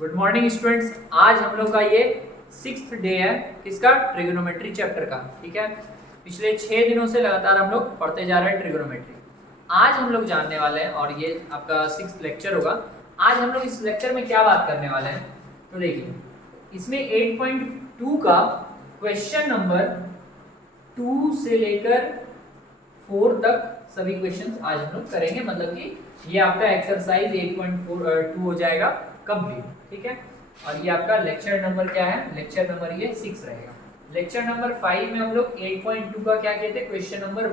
Good morning students. आज हम लोग का ये 6th डे है किसका, ट्रिगोनोमेट्री चैप्टर का। ठीक है, पिछले 6 दिनों से लगातार हम लोग पढ़ते जा रहे हैं ट्रिगोनोमेट्री। आज हम लोग जानने वाले हैं और ये आपका 6th लेक्चर होगा। आज हम लोग इस लेक्चर में क्या बात करने वाले हैं, तो देखिए इसमें 8.2 का क्वेश्चन नंबर 2 से लेकर 4 तक सभी क्वेश्चंस आज हम लोग करेंगे। मतलब कि ये आपका एक्सरसाइज 8.2 हो जाएगा कंप्लीट। ठीक है, और ये आपका लेक्चर नंबर क्या है, लेक्चर नंबर ये 6 रहेगा। लेक्चर नंबर 5 में हम लोग 8.2 का क्या किए थे, क्वेश्चन नंबर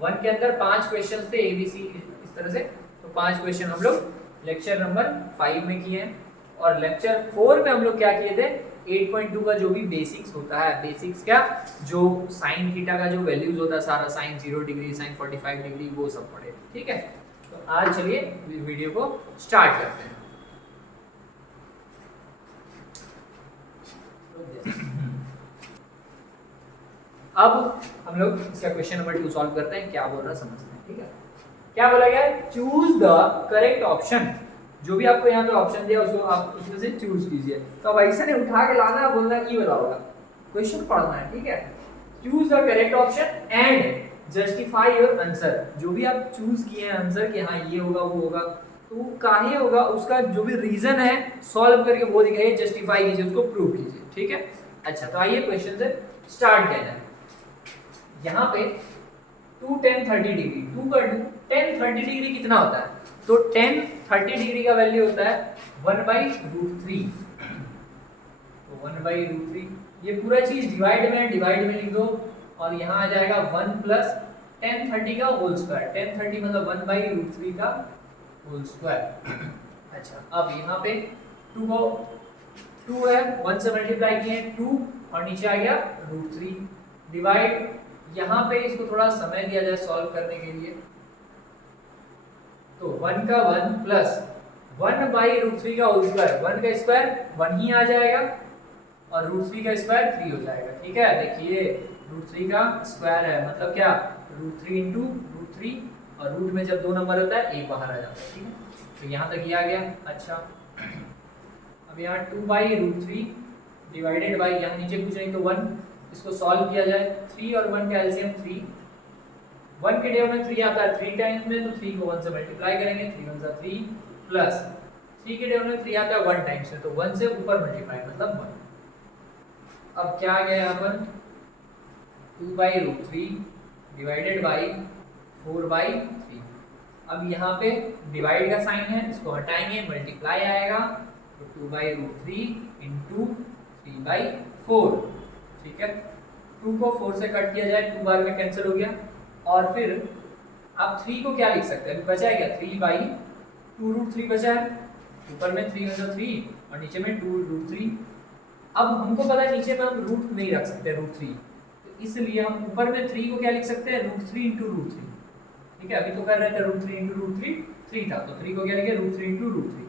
1 के अंदर 5 क्वेश्चंस थे ABC इस तरह से। तो 5 क्वेश्चन हम लोग लेक्चर नंबर 5 में किए हैं। और लेक्चर 4 में हम लोग क्या किए थे, 8.2 का जो भी बेसिक्स होता है, बेसिक्स क्या, जो साइन थीटा का जो वैल्यूज होता है सारा, साइन 0 डिग्री, साइन 45 डिग्री, वो सब पढ़े। ठीक है, तो आज चलिए वीडियो को स्टार्ट करते हैं। अब हम लोग इसका क्वेश्चन नंबर 2 सॉल्व करते हैं। क्या बोल रहा है समझते हैं। ठीक है, क्या बोला गया, चूज द करेक्ट ऑप्शन। जो भी आपको यहाँ पे ऑप्शन दिया उसको आप उसमें से चूज कीजिए। तो अब ऐसा नहीं उठा के लाना, बोलना ई वाला होगा, क्वेश्चन पढ़ना है। ठीक है, choose the correct option and justify your answer. जो भी आप चूज किए हैं आंसर कि हाँ ये होगा वो होगा, तो वो काहे होगा उसका जो भी रीजन है सॉल्व करके वो दिखाइए, जस्टिफाई कीजिए, उसको प्रूव कीजिए। ठीक है, अच्छा तो आइए क्वेश्चन से स्टार्ट किया जाए। यहाँ पे 2 10 30 डिग्री, 2 का 10 30 डिग्री कितना होता है, तो 10 30 डिग्री का वैल्यू होता है 1/√3। तो 1/√3, ये पूरा चीज डिवाइड में लिख दो और यहाँ आ जाएगा 1 प्लस 10 30 का होल स्क्वायर। 10 30 मतलब 1/√3 का होल स्क्वायर। अच्छा, अब यहाँ पे 2 को 2 है, 1 से मल्टीप्लाई किए 2 और नीचे आ गया √3 डिवाइड। यहाँ पे इसको थोड़ा समय दिया जाए सॉल्व करने के लिए, तो 1 का 1 प्लस 1/√3 का होल स्क्वायर, 1 का स्क्वायर 1 ही आ जाएगा और √3 का स्क्वायर 3 हो जाएगा। ठीक है, देखिए √3 का स्क्वायर है मतलब क्या, √3 इंटू √3, और रूट में जब 2 नंबर होता है एक बाहर आ जाता है। ठीक है, तो यहाँ तक ये आ गया। अच्छा, अब यहाँ 2/√3 डिवाइडेड बाई, यहाँ नीचे कुछ नहीं तो 1, इसको सॉल्व किया जाए। 3 और 1 का एलसीएम 3, 1 के डेव में 3 आता है 3 टाइम्स में, तो 3 को 1 से मल्टीप्लाई करेंगे, 3 1 सा 3 प्लस 3 के डेव में 3 आता है 1 टाइम्स में, तो 1 से ऊपर मल्टीप्लाई मतलब 1। अब क्या आ गया यहाँ पर, 2/√3 डिवाइडेड बाई 4/3। अब यहाँ पे डिवाइड का साइन है, इसको हटाएंगे, मल्टीप्लाई आएगा, तो 2/√3 इंटू 3/4। ठीक है, 2 को 4 से कट किया जाए, 2 बार में कैंसिल हो गया। और फिर आप 3 को क्या लिख सकते हैं, बचा है क्या, 3/2√3 बचा है। ऊपर में 3 मतलब 3 और नीचे में 2√3। अब हमको पता है नीचे में हम रूट नहीं रख सकते √3, तो इसलिए हम ऊपर में 3 को क्या लिख सकते हैं, √3 इंटू √3। ठीक है, अभी तो कर रहे थे √3 इंटू √3 3 था, तो 3 को क्या लिखे, √3 इंटू √3।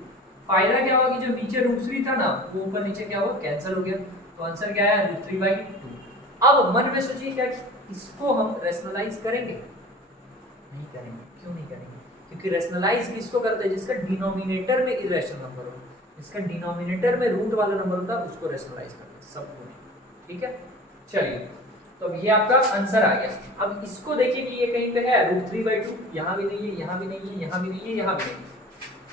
फायदा क्या हुआ कि जो नीचे √3 था ना वो ऊपर नीचे क्या हुआ, कैंसिल हो गया, तो आंसर क्या है, √3/2। अब मन में सोचिए क्या इसको हम रैशनलाइज करेंगे, नहीं करेंगे। क्यों नहीं करेंगे, क्योंकि रैशनलाइज किसको करते हैं, जिसका डिनोमिनेटर में इरेशनल नंबर हो, जिसका डिनोमिनेटर में रूट वाला नंबर होता है उसको रैशनलाइज करते हैं, सबको नहीं। ठीक है, चलिए तो अब ये आपका आंसर आ गया। अब इसको देखिए कि ये कहीं पे है √3/2, यहाँ भी नहीं है, यहाँ भी नहीं है, यहाँ भी नहीं है, यहाँ भी नहीं है।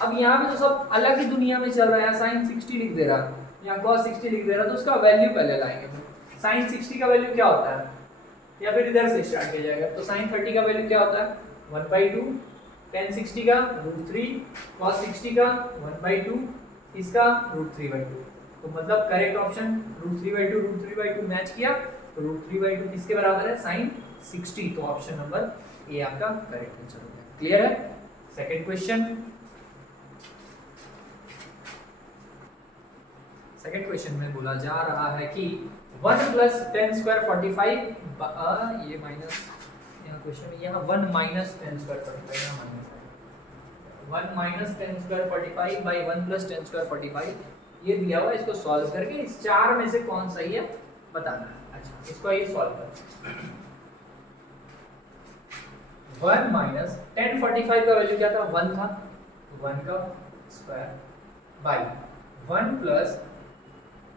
अब यहाँ पे तो सब अलग ही दुनिया में चल रहा है, साइन 60 लिख दे रहा है, यहाँ cos 60 लिख दे रहा है, तो उसका वैल्यू पहले लाएंगे। साइन 60 का वैल्यू क्या होता है, या फिर इधर से स्टार्ट किया जाएगा, तो साइन 30 का वैल्यू क्या होता है, 1/2, tan 60 का √3, cos 60 का 1/2, इसका √3/2। तो मतलब करेक्ट ऑप्शन √3/2 मैच किया, तो √3/2 किसके बराबर है, साइन 60। तो ऑप्शन नंबर ए आपका करेक्ट आंसर हो गया। क्लियर है। सेकंड क्वेश्चन, सेकंड क्वेश्चन में बोला जा रहा है कि 1 प्लस 10 स्क्वायर 45, ये माइनस, यहाँ क्वेश्चन में यहाँ 1 माइनस 10 स्क्वायर 45, यहाँ माइनस है, 1 minus 10 square 45 by 1 plus 10 square 45, ये दिया हुआ है। इसको सॉल्व करके इस 4 में से कौन सही है बताना है। अच्छा, इसको ये सॉल्व कर, 1 माइनस 10 45 का वैल्यू क्या था, 1 था, 1 का स्क्वायर बाई 1 प्लस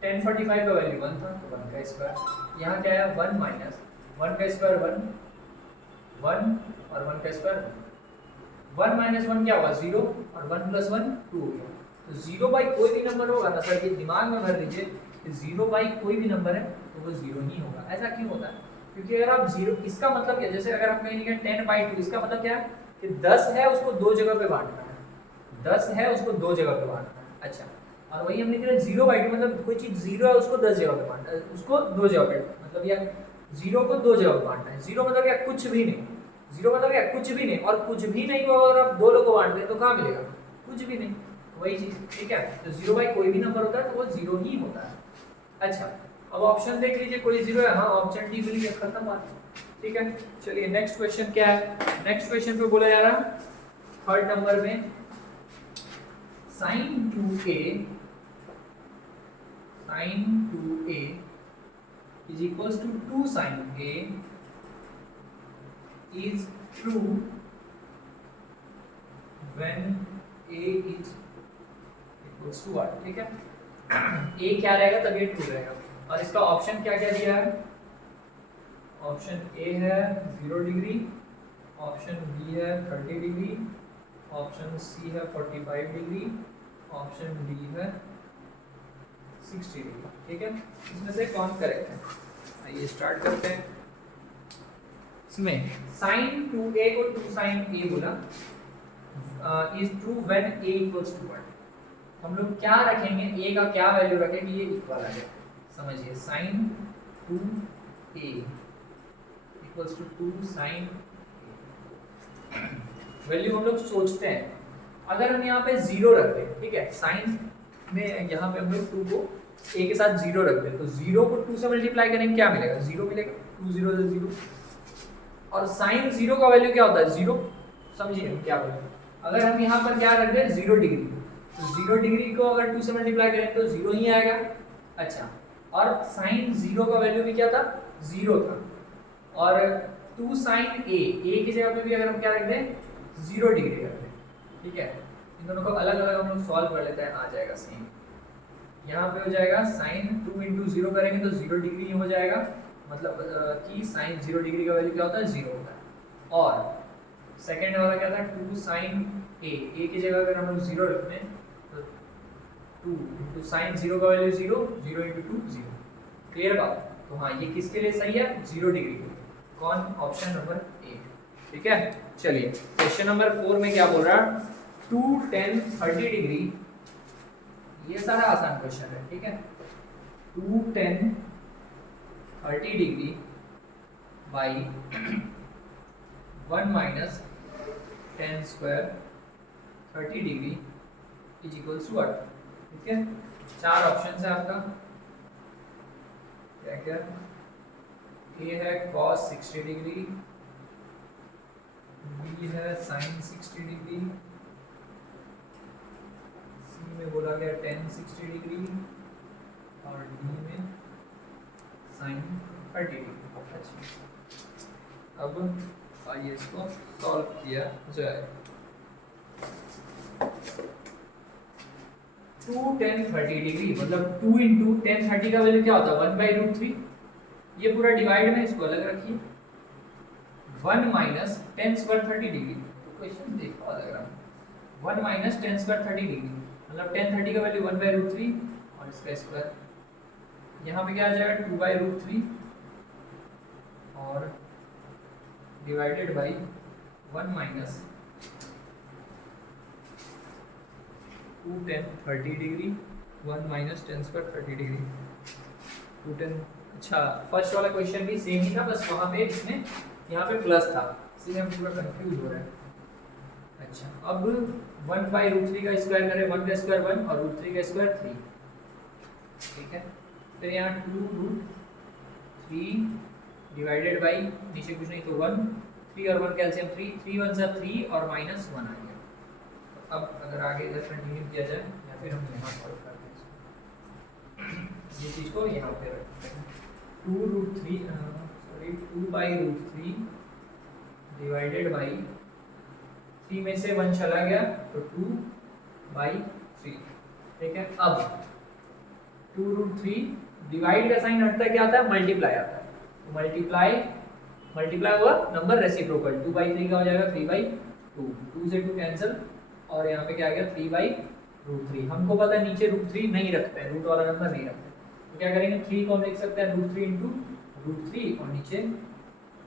1045 का वैल्यू 1 था तो 1 का स्क्वायर, यहाँ क्या है 1 माइनस 1 का स्क्वायर 1 और 1 का स्क्वायर 1 माइनस 1 क्या होगा 0 और 1 प्लस 1 2 हो गया। तो 0 बाई कोई भी नंबर होगा ना सर, ये दिमाग में भर लीजिए कि 0 बाई कोई भी नंबर है तो वो 0 ही होगा। ऐसा क्यों होता है? क्योंकि अगर आप 0, इसका मतलब क्या, जैसे अगर आप कहीं लिखें 10/2, इसका मतलब क्या है कि 10 है उसको दो जगह पे बांटना है, 10 है उसको दो जगह पे बांटना है। अच्छा, और वही हम लिख रहे हैं 0/2 मतलब कोई चीज 0 है उसको 10 जगह पे बांटना है, उसको दो जगह पे, मतलब या 0 को दो जगह पे बांटना है। 0 मतलब क्या, कुछ भी नहीं। 0 मतलब क्या, कुछ भी नहीं, और कुछ भी नहीं को अगर आप दो लोगों को बांटते हैं तो कहाँ मिलेगा, कुछ भी नहीं। वही चीज, ठीक है। तो 0 बाई कोई भी नंबर होता है तो वो 0 ही होता है। अच्छा, अब ऑप्शन देख लीजिए, कोई 0 है, हाँ ऑप्शन डी मिल गया, खत्म बात। ठीक है, चलिए नेक्स्ट क्वेश्चन क्या है। नेक्स्ट क्वेश्चन पे बोला जा रहा है थर्ड नंबर में sin 2a is equals to 2 sin a is true when a is equals to what। ठीक है, a क्या रहेगा तब ये ट्रू रहेगा। और इसका ऑप्शन क्या क्या दिया है, ऑप्शन ए है 0 डिग्री, ऑप्शन बी है 30 डिग्री, ऑप्शन सी है 45 डिग्री, ऑप्शन डी है 60 डिग्री। ठीक है, इसमें से कौन करेक्ट है, आइए स्टार्ट करते हैं। इसमें sin 2a को 2 sin a बोला is true when a equals to 1। हम लोग क्या रखेंगे, a का क्या वैल्यू रखेंगे, ये इक्वल आ जाए। समझिए sin 2a equals to 2 sin value हम लोग सोचते हैं, अगर हम यहाँ पे 0 रख दें, ठीक है, साइन में यहाँ पे हम लोग 2 को a के साथ 0 रख दें तो 0 को 2 से मल्टीप्लाई करेंगे क्या मिलेगा, 0 मिलेगा, 2 0 से 0। और साइन 0 का वैल्यू क्या होता है 0। समझिए हम क्या बोल रहे हैं, अगर हम यहाँ पर क्या रख दें 0 डिग्री, तो 0 डिग्री को अगर 2 से मल्टीप्लाई करें तो 0 ही आएगा। अच्छा, और साइन 0 का वैल्यू भी क्या था 0 था, और 2 साइन a की जगह पे भी अगर हम क्या रख दें 0 डिग्री रख दें। ठीक है, इन दोनों को अलग अलग हम लोग सॉल्व कर लेते हैं, आ जाएगा सेम। यहाँ पे हो जाएगा साइन 2 इंटू 0 करेंगे तो 0 डिग्री हो जाएगा, मतलब कि साइन 0 डिग्री का वैल्यू क्या होता है 0 होता है। और सेकेंड वाला क्या था 2 साइन a की जगह अगर हम लोग 0 रखते हैं तो 2 इंटू साइन 0 का वैल्यू 0, 0 इंटू 2 0। क्लियर बात। तो हाँ, ये किसके लिए सही है 0 डिग्री के लिए, कौन, ऑप्शन नंबर ए। ठीक है, चलिए क्वेश्चन नंबर 4 में क्या बोल रहा है 2 10 30 डिग्री, ये सारा आसान क्वेश्चन है। ठीक है, 2 10 30 degree by 1 minus 10 square 30 degree is equals to what. ठीक है, चार ऑप्शन है आपका, क्या क्या, ए है cos 60 डिग्री, बी है sin 60 डिग्री, सी में बोला गया tan 60 डिग्री, और डी में sin 30 डिग्री। अच्छा, अब आइए इसको सॉल्व किया जाए। 2 10 30 डिग्री मतलब 2 इंटू 10 30 का वैल्यू क्या होता है 1/√3। ये पूरा डिवाइड में इसको अलग रखिए, 1 माइनस 10 स्क्वायर 30 डिग्री, तो क्वेश्चन देखो अलग रहा 1 माइनस 10 स्क्वायर 30 डिग्री मतलब 10 30 का वैल्यू 1/√3 और इसका स्क्वायर, यहाँ पे क्या आ जाएगा 2/√3 और divided by 1 minus 2 10 30 degree 1 minus 10 square 30 degree 2 10। अच्छा, फर्स्ट वाला क्वेश्चन भी सेम ही था, बस वहाँ पे इसमें यहाँ पे प्लस था, इसलिए हम पूरा कंफ्यूज हो रहा है। अच्छा, अब 1/√3 का स्क्वायर करें, 1 का स्क्वायर 1 और √3 का स्क्वायर 3। ठीक है, फिर यहाँ 2√3 डिवाइडेड बाई नीचे कुछ नहीं तो 1, 3 और 1 कैल्शियम 3, 3 1 सा 3 और माइनस 1 आ गया। तो अब अगर आगे इधर कंटिन्यू किया जाए या फिर हम यहाँ सॉल्व करते हैं ये चीज़ को यहाँ पे रखते हैं 2/√3 डिवाइडेड बाई 3 में से 1 चला गया तो 2/3। ठीक है। अब 2√3 डिवाइड का साइन हटता क्या आता है, मल्टीप्लाई आता है, तो मल्टीप्लाई हुआ नंबर रेसिप्रोकल, 2/3 का हो जाएगा 3/2, 2 से 2 कैंसिल और यहाँ पे क्या आ गया 3/√3। हमको पता है नीचे √3 नहीं रखते हैं, रूट वाला नंबर नहीं रखते, तो क्या करेंगे 3 को हम लिख सकते हैं √3 इंटू √3 और नीचे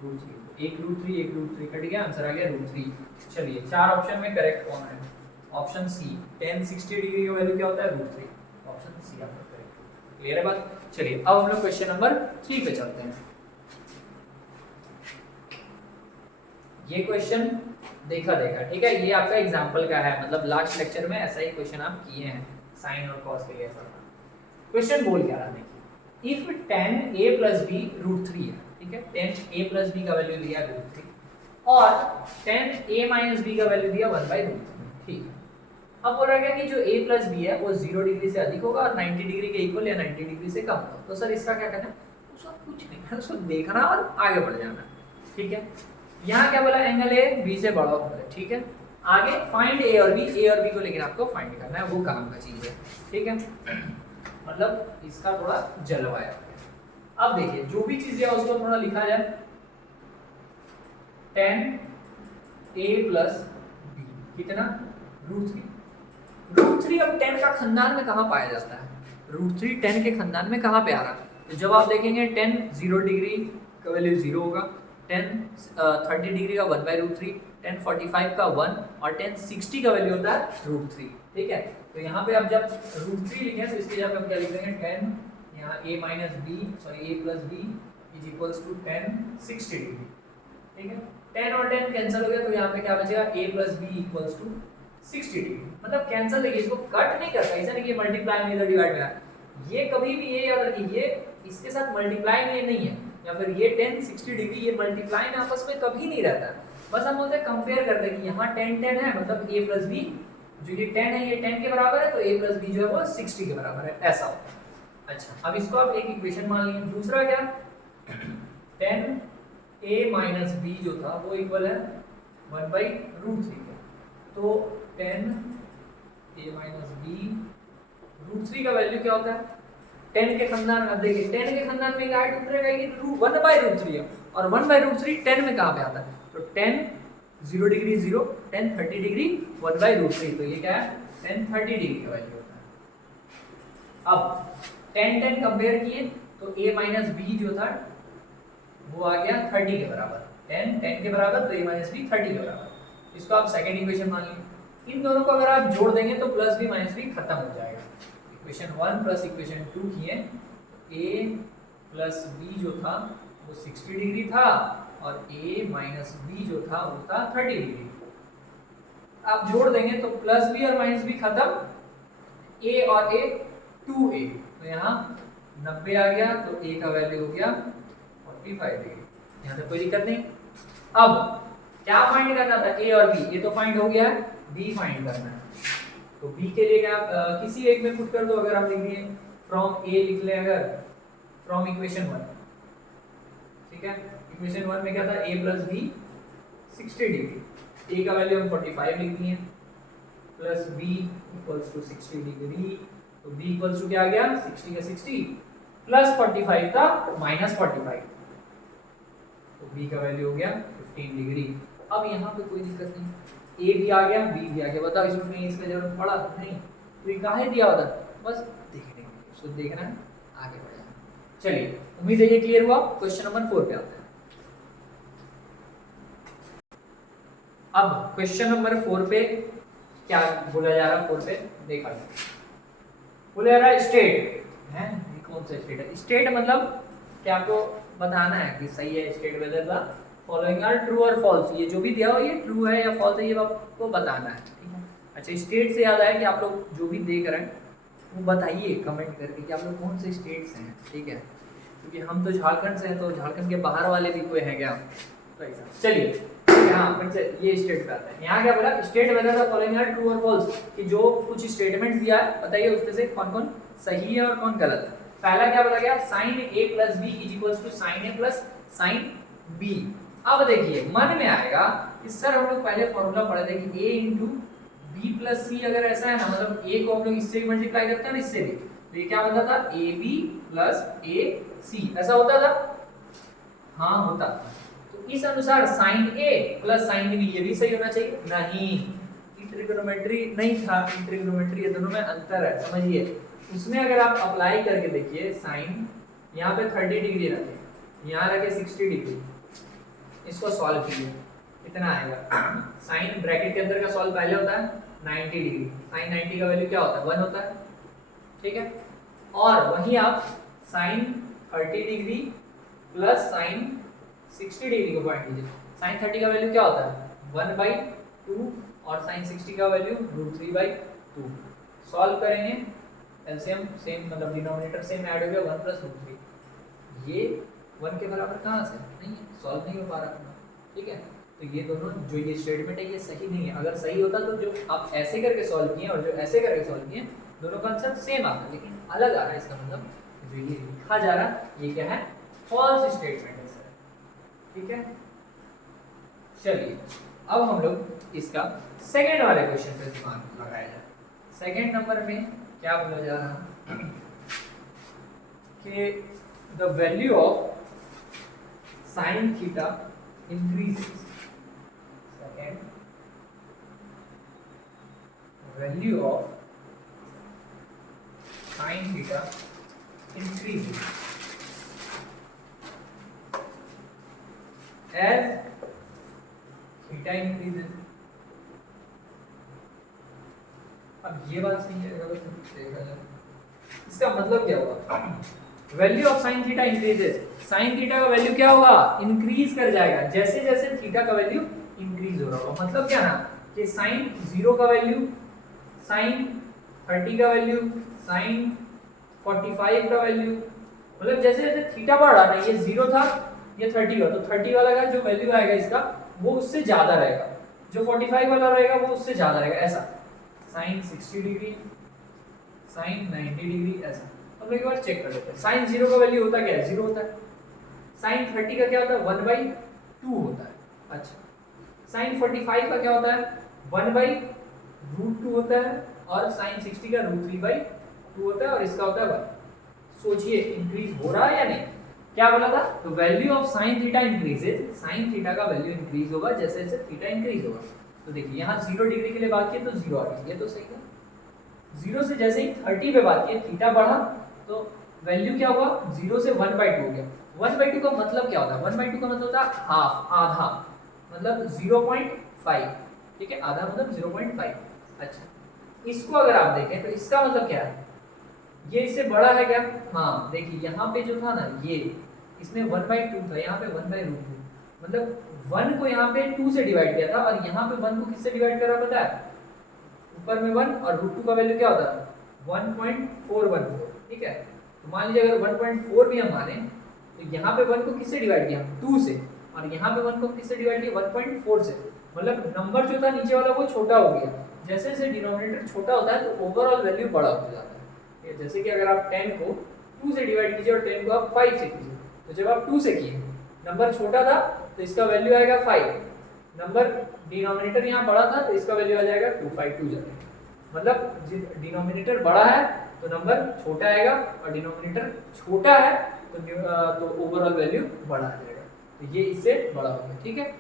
√3, एक √3 कट गया, आंसर आ गया √3। चलिए 4 ऑप्शन में करेक्ट कौन है, ऑप्शन सी, tan 60 डिग्री का वैल्यू क्या होता है √3, ऑप्शन सी आपका करेक्ट। क्लियर है बात। चलिए अब हम लोग क्वेश्चन नंबर 3 पे चलते हैं। ये क्वेश्चन देखा ठीक है, ये आपका एग्जांपल का है, मतलब लास्ट लेक्चर में ऐसा ही क्वेश्चन आप किए हैं, साइन और कॉस के लिए ऐसा था। क्वेश्चन बोल क्या रहा देखिए, if tan a plus b √3 है, ठीक है, tan a plus b का वैल्यू दिया √3 और tan a minus b का वैल्यू दिया 1/√3, ठीक है। अब बोल रहा है कि जो a plus b है वो 0 डिग्री से अधिक होगा और 90 डिग्री के इक्वल या 90 डिग्री से कम होगा। तो सर इसका क्या करना है, उसका कुछ नहीं है, उसको देखना और आगे बढ़ जाना, ठीक है। यहाँ क्या बोला, एंगल a b से बड़ा होगा, ठीक है। आगे फाइंड a और b को लेकिन आपको फाइंड करना है, वो काम का चीज है, ठीक है। मतलब इसका थोड़ा जलवा है। अब देखिए जो भी चीज है उसको थोड़ा लिखा जाए, tan a plus b कितना √3। अब tan का खानदान में कहाँ पाया जाता है, √3 tan के खानदान में कहाँ पे आ रहा है, तो जब आप देखेंगे tan 0 डिग्री का वैल्यू 0 होगा, tan 30 डिग्री का 1/√3, tan 45 का 1 और tan 60 का वैल्यू होता है √3, ठीक है। तो यहाँ पे आप जब √3 लिखें तो इसके जगह हम क्या लिख देंगे, tan यहाँ a plus b is equals to tan 60 degree, ठीक है। tan और tan कैंसिल हो गया तो यहाँ पे क्या बचेगा, a plus b equals to 60 degree, मतलब कैंसिल, देखिए इसको कट नहीं करता, ऐसा नहीं कि मल्टीप्लाई में इधर डिवाइड में, ये कभी भी ये याद रखिए, ये इसके साथ मल्टीप्लाई में नहीं है, या फिर ये tan 60 डिग्री ये मल्टीप्लाई में आपस में कभी नहीं रहता है। बस हम बोलते हैं कंपेयर करते हैं कि यहाँ tan है, मतलब a plus b, जो ये tan है ये tan के बराबर है, तो a plus b जो है वो 60 के बराबर है, ऐसा होता है। अच्छा अब इसको आप एक इक्वेशन मान लीजिए, दूसरा क्या, tan a minus b जो था वो इक्वल है 1/√3 का, तो tan a minus b √3 का वैल्यू क्या होता है, 10 के खानदान में, अब देखिए 10 के खानदान में क्या है, टूटेगा कि 1/√3 है, और 1/√3 10 में कहाँ पे आता है, तो tan 0 डिग्री 0, tan 30 डिग्री 1/√3, तो ये क्या है tan 30 डिग्री का वैल्यू होता है। अब tan कंपेयर किए तो a minus b जो था वो आ गया 30 के बराबर, tan 10 के बराबर, तो a minus b 30 के बराबर। इसको आप सेकंड इक्वेशन मान लीजिए, इन दोनों को अगर आप जोड़ देंगे तो प्लस b माइनस b खत्म हो जाएगा। इक्वेशन 1 प्लस इक्वेशन 2 किए, a प्लस b जो था वो 60 डिग्री था और a माइनस b जो था वो था 30 डिग्री। आप जोड़ देंगे तो प्लस b और माइनस b खत्म, a और a 2a, तो यहाँ 90 आ गया, तो a का वैल्यू हो गया 45 डिग्री, यहाँ तक कोई दिक्कत नहीं। अब क्या फाइंड करना था, a और b, ये तो फाइंड हो गया है, b फाइंड करना है, तो b के लिए क्या आप किसी एक में पुट कर दो, अगर आप लिख दिए फ्रॉम a लिख ले, अगर फ्रॉम इक्वेशन 1, ठीक है। इक्वेशन 1 में क्या था, a plus b 60 degree, a का वैल्यू हम 45 लिख दिए, plus b equals to 60 degree, तो b इक्वल्स टू क्या आ गया, 60 का 60 प्लस 45 था माइनस 45, तो b का वैल्यू हो गया 15 डिग्री। अब यहाँ पे कोई दिक्कत नहीं, a भी आ गया b भी आ गया, बताओ इसमें इसका जरूरत पड़ा नहीं, तो ये काहे दिया होता, बस देखने के लिए, उसको देखना है, आगे बढ़ जाना। चलिए उम्मीद है ये क्लियर हुआ। क्वेश्चन नंबर 4 पे आते हैं। अब क्वेश्चन नंबर 4 पे क्या बोला जा रहा है, 4 पे देखा जाए, बोला जा रहा है स्टेट है, ये कौन सा स्टेट है, स्टेट मतलब क्या आपको बताना है कि सही है, state whether the following are true or false, ये जो भी दिया हो ये ट्रू है या फॉल्स है, ये आपको बताना है, ठीक है। अच्छा स्टेट से याद आया कि आप लोग जो भी देख रहे हैं वो बताइए कमेंट करके कि आप लोग कौन से स्टेट से हैं, ठीक है, क्योंकि हम तो झारखंड से हैं, तो झारखंड के बाहर वाले भी कोई है क्या, तो ऐसा। चलिए यहाँ फिर से ये स्टेट पे आता है, यहाँ क्या बोला, state whether the following are true or false, कि जो कुछ स्टेटमेंट दिया है बताइए उसमें से कौन कौन सही है और कौन गलत है। पहला क्या बोला गया, sine a plus B is equals to sine a plus sine b। अब देखिए मन में आएगा कि सर हम लोग पहले फॉर्मूला पढ़े थे कि a इंटू बी प्लस सी अगर ऐसा है ना, मतलब ए को हम लोग इससे भी मल्टीप्लाई करते हैं और इससे भी, तो ये क्या बनता था ए बी प्लस ए सी, ऐसा होता था, हाँ होता। तो इस अनुसार साइन ए प्लस साइन बी ये भी सही होना चाहिए, नहीं ट्रिग्नोमेट्री नहीं था, ट्रिग्नोमेट्री ये दोनों में अंतर है, समझिए। उसमें अगर आप अप्लाई करके देखिए, साइन यहाँ पे 30 डिग्री रखे, यहाँ रखे 60 डिग्री, इसको सॉल्व कीजिए कितना आएगा। साइन ब्रैकेट के अंदर का सॉल्व पहले होता है 90 डिग्री, साइन 90 का वैल्यू क्या होता है 1 होता है, ठीक है। और वहीं आप sine 30 degree plus sine 60 degree को पॉइंट लीजिए, साइन 30 का वैल्यू क्या होता है 1/2 और साइन 60 का वैल्यू √3/2। सॉल्व करेंगे एलसीएम सेम, मतलब डिनोमिनेटर सेम ऐड हो गया 1 + √3, ये 1 के बराबर कहाँ से नहीं है, सॉल्व नहीं हो पा रहा अपना, ठीक है। तो ये दोनों जो ये स्टेटमेंट है ये सही नहीं है, अगर सही होता तो जो आप ऐसे करके सॉल्व किए और जो ऐसे करके सॉल्व किए दोनों कंसेप्ट सेम आता है, लेकिन अलग आ रहा है, इसका मतलब जो ये लिखा जा रहा है ये क्या है फॉल्स स्टेटमेंट है सर, ठीक है। चलिए अब हम लोग इसका सेकेंड वाले क्वेश्चन पे दिमाग लगाया जाए। सेकेंड नंबर में क्या बोला जा रहा है कि the value of sine theta increases, second value of sine theta increases as theta increases. अब ये बात सही है, अगर देखा जाए इसका मतलब क्या होगा, value of sine theta increases, sine theta का वैल्यू क्या होगा इंक्रीज कर जाएगा जैसे जैसे थीटा का वैल्यू इंक्रीज हो रहा होगा। मतलब क्या ना कि साइन 0 का वैल्यू, साइन 30 का वैल्यू, साइन 45 का वैल्यू, मतलब जैसे जैसे थीटा बढ़ रहा ना, ये 0 था ये 30 का, तो 30 वाला का जो वैल्यू आएगा इसका वो उससे ज्यादा रहेगा, जो 45 वाला रहेगा वो उससे ज्यादा रहेगा, ऐसा साइन 60 डिग्री, साइन 90 डिग्री, ऐसा। अब एक बार चेक कर लेते हैं, साइन 0 का वैल्यू होता क्या है 0 होता है, साइन 30 का क्या होता है 1/2 होता है, अच्छा। साइन 45 का क्या होता है 1/√2 होता है, और साइन 60 का √3/2 होता है, और इसका होता है 1। सोचिए इंक्रीज हो रहा है या नहीं, क्या बोला था, तो value of sine theta increases, sine theta का वैल्यू इंक्रीज होगा जैसे जैसे थीटा इंक्रीज होगा। तो देखिए यहाँ 0 डिग्री के लिए बात की तो 0 आ गई, ये तो सही है। 0 से जैसे ही 30 पे बात की थीटा बढ़ा तो वैल्यू क्या हुआ 0 से 1/2 हो गया। 1/2 का मतलब क्या होता है, 1/2 का मतलब होता है हाफ, आधा, मतलब 0.5, ठीक है, आधा मतलब 0.5। अच्छा, इसको अगर आप देखें तो इसका मतलब क्या है, ये इससे बड़ा है क्या, हाँ देखिए यहाँ पे जो था ना ये इसमें 1/2 था, यहाँ पे 1/√2, मतलब 1 को यहाँ पे 2 से डिवाइड किया था और यहाँ पे 1 को किससे डिवाइड करा पता है, ऊपर में 1 और √2 का वैल्यू क्या होता है 1.414, ठीक है। तो मान लीजिए अगर 1.4 भी हम माने तो यहाँ पे 1 को किससे डिवाइड किया 2 से, और यहाँ पे 1 को किससे डिवाइड किया 1.4 से, मतलब नंबर जो था नीचे वाला वो छोटा हो गया। जैसे जैसे डिनोमिनेटर छोटा होता है तो ओवरऑल वैल्यू बड़ा होता जाता है। जैसे कि अगर आप 10 को 2 से डिवाइड कीजिए और 10 को आप 5 से कीजिए, तो जब आप 2 से किए नंबर छोटा था तो इसका वैल्यू आएगा 5, नंबर डिनोमिनेटर यहाँ बड़ा था तो इसका वैल्यू आ जाएगा 252 जाएगा। मतलब डिनोमिनेटर बड़ा है तो नंबर छोटा आएगा और डिनोमिनेटर छोटा है तो ओवरऑल वैल्यू बड़ा आ जाएगा। तो ये इससे बड़ा हो गया, ठीक है।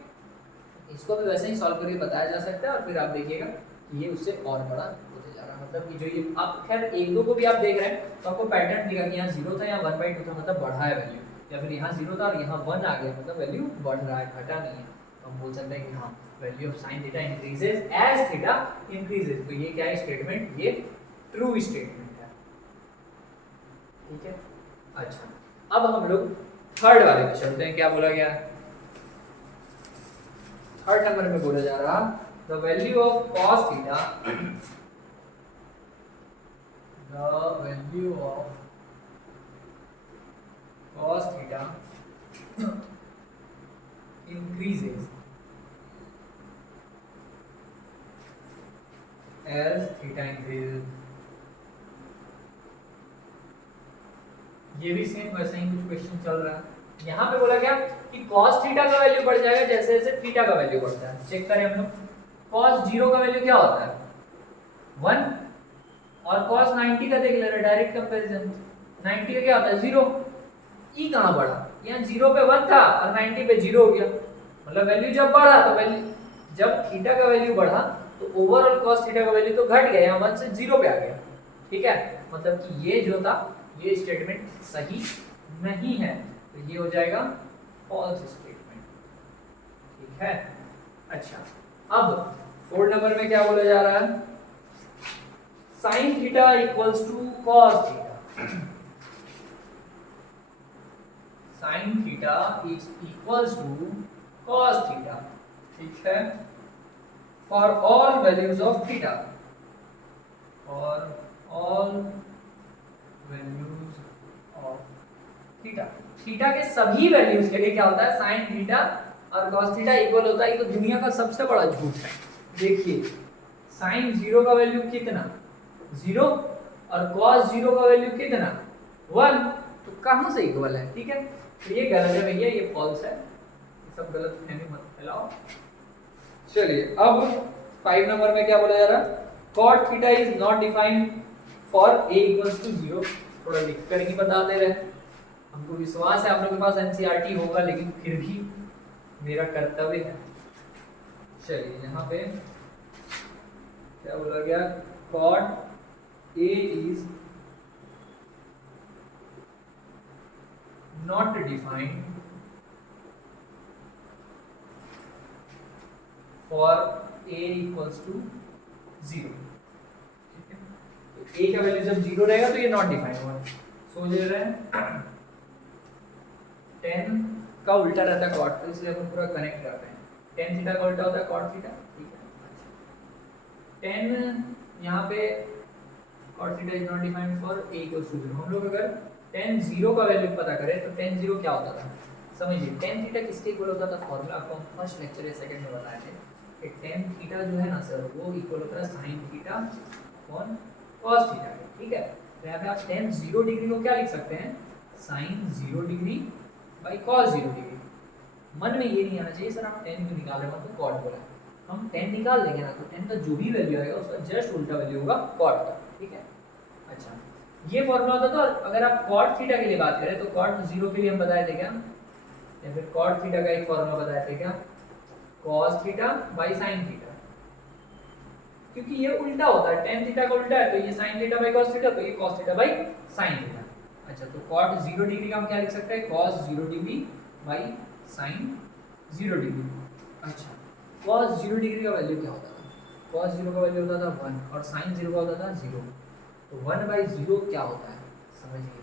इसको भी वैसे ही सॉल्व करके बताया जा सकता है और फिर आप देखिएगा कि ये उससे और बड़ा होते जा रहा है। मतलब कि जो ये आप खैर 1-2 को भी आप देख रहे हैं तो आपको पैटर्न दिखा कि यहाँ 0 था, यहाँ 1/2 था, मतलब बढ़ा है वैल्यू, या फिर यहाँ 0 था और यहाँ 1 आ गया मतलब वैल्यू बढ़ रहा है, घटा नहीं है। तो हम बोल सकते हैं कि हाँ value of sine theta increases as theta increases. तो ये क्या है स्टेटमेंट, ये ट्रू स्टेटमेंट है, ठीक है। अच्छा, अब हम लोग थर्ड वाले पे चलते हैं। क्या बोला गया है थर्ड नंबर में, बोला जा रहा the value of cos theta, the value of cos theta increases as theta increases। ये भी सेम वैसे ही कुछ क्वेश्चन चल रहा है। यहाँ पे बोला गया कि cos थीटा का वैल्यू बढ़ जाएगा जैसे जैसे थीटा का वैल्यू बढ़ता है। चेक करें हम लोग, cos 0 का वैल्यू क्या होता है 1 और cos 90 का देख ले रहा डायरेक्ट कंपैरिजन। 90 का क्या होता है 0, ई कहाँ बढ़ा, यहाँ 0 पे 1 था और 90 पे 0 हो गया, मतलब वैल्यू जब बढ़ा तो वैल्यू जब थीटा का वैल्यू बढ़ा तो ओवरऑल cos थीटा का वैल्यू तो घट गया, यहाँ 1 से 0 पे आ गया। ठीक है, मतलब कि ये जो था ये स्टेटमेंट सही नहीं है, तो ये हो जाएगा फॉल्स स्टेटमेंट। ठीक है, अच्छा अब 4 नंबर में क्या बोला जा रहा है, sine theta equals to cos theta. Sine theta is equals to cos theta. ठीक है, for all values of theta, for all values of theta, theta के सभी वैल्यूज के लिए क्या होता है साइन थीटा और कॉस थीटा इक्वल होता है। ये तो दुनिया का सबसे बड़ा झूठ है। देखिए साइन 0 का वैल्यू कितना 0 और कॉस 0 का वैल्यू कितना 1, तो कहां से इक्वल है। ठीक है, तो ये गलत है भैया, ये फॉल्स है, ये सब गलत फहमी मत फैलाओ। चलिए अब 5 नंबर में क्या बोला जा रहा है, cot theta is not defined for a equals to 0। थोड़ा लिख कर ही बता दे रहे हैं, हमको विश्वास है आप लोगों के पास एनसीईआरटी होगा, लेकिन फिर भी मेरा कर्तव्य है। चलिए यहाँ पे क्या बोला गया, cot a is not defined for a equals to 0। ठीक है, तो a का वैल्यू जब 0 रहेगा तो ये नॉट डिफाइंड होगा। समझ रहे हैं, 10 का उल्टा रहता है cot, तो इसलिए हम पूरा कनेक्ट करते हैं। tan थीटा का उल्टा होता है cot थीटा। ठीक है, 10 यहाँ पे cot theta is not defined for a equals to 0। हम लोग अगर tan 0 का वैल्यू पता करें तो tan 0 क्या होता था, समझिए tan थीटा किसके इक्वल होता था, फॉर्मूला आपको हम फर्स्ट लेक्चर या सेकंड में बताए थे कि tan थीटा जो है ना सर वो इक्वल होता है sin theta upon cos theta. ठीक है, तो यहाँ पे आप tan 0 डिग्री को क्या लिख सकते हैं, sin 0 degree by cos 0 degree. मन में ये नहीं आना चाहिए सर आप tan क्यों निकाल रहे हो, तो cot बोला, हम tan निकाल देंगे ना, तो tan का जो भी वैल्यू आएगा उसका जस्ट उल्टा वैल्यू होगा cot का। ठीक है, अच्छा ये फॉर्मूला होता था। अगर आप cot थीटा के लिए बात करें तो cot 0 के लिए हम बताए थे क्या, या फिर cot थीटा का एक फॉर्मूला बताए थे क्या, cos theta by sin theta, क्योंकि ये उल्टा होता है, tan थीटा का उल्टा है तो ये sin theta by cos theta, तो ये cos theta by sin theta. अच्छा तो cot 0 डिग्री का हम क्या लिख सकते हैं, cos 0 degree by sin 0 degree. अच्छा cos 0 डिग्री का वैल्यू क्या होता था, cos 0 का वैल्यू होता था 1 और sin 0 का होता था 0। तो 1/0 क्या होता है, समझिए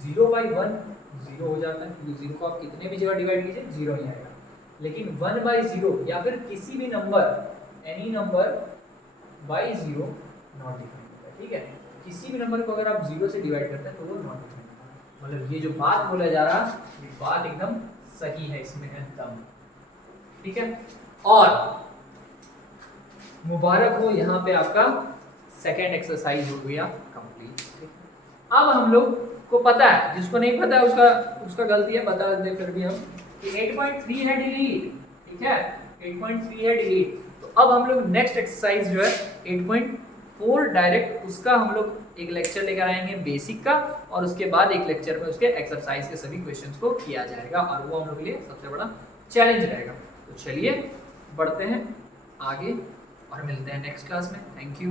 0/1 0 हो जाता है, क्योंकि 0 को आप कितने भी जगह डिवाइड कीजिए 0 ही आएगा। लेकिन 1/0 या फिर किसी भी number any number by 0 not defined होता है। ठीक है, किसी भी नंबर को अगर आप 0 से डिवाइड करते हैं तो वो नॉट डिफाइंड होता है। मतलब ये जो बात बोला जा रहा है ये बात एकदम सही है, इसमें है दम। ठीक है, और मुबारक हो, यहाँ पे आपका सेकेंड एक्सरसाइज हो गया कंप्लीट। अब हम लोग को पता है, जिसको नहीं पता है उसका गलती है, बता दे फिर भी हम कि 8.3 है डिलीट। ठीक है, 8.3 है डिलीट। तो अब हम लोग नेक्स्ट एक्सरसाइज जो है 8.4 डायरेक्ट उसका हम लोग एक लेक्चर लेकर आएंगे बेसिक का, और उसके बाद एक लेक्चर में उसके एक्सरसाइज के सभी क्वेश्चंस को किया जाएगा, और वो हम लोग के लिए सबसे बड़ा चैलेंज रहेगा। तो चलिए बढ़ते हैं आगे और मिलते हैं नेक्स्ट क्लास में। Thank you.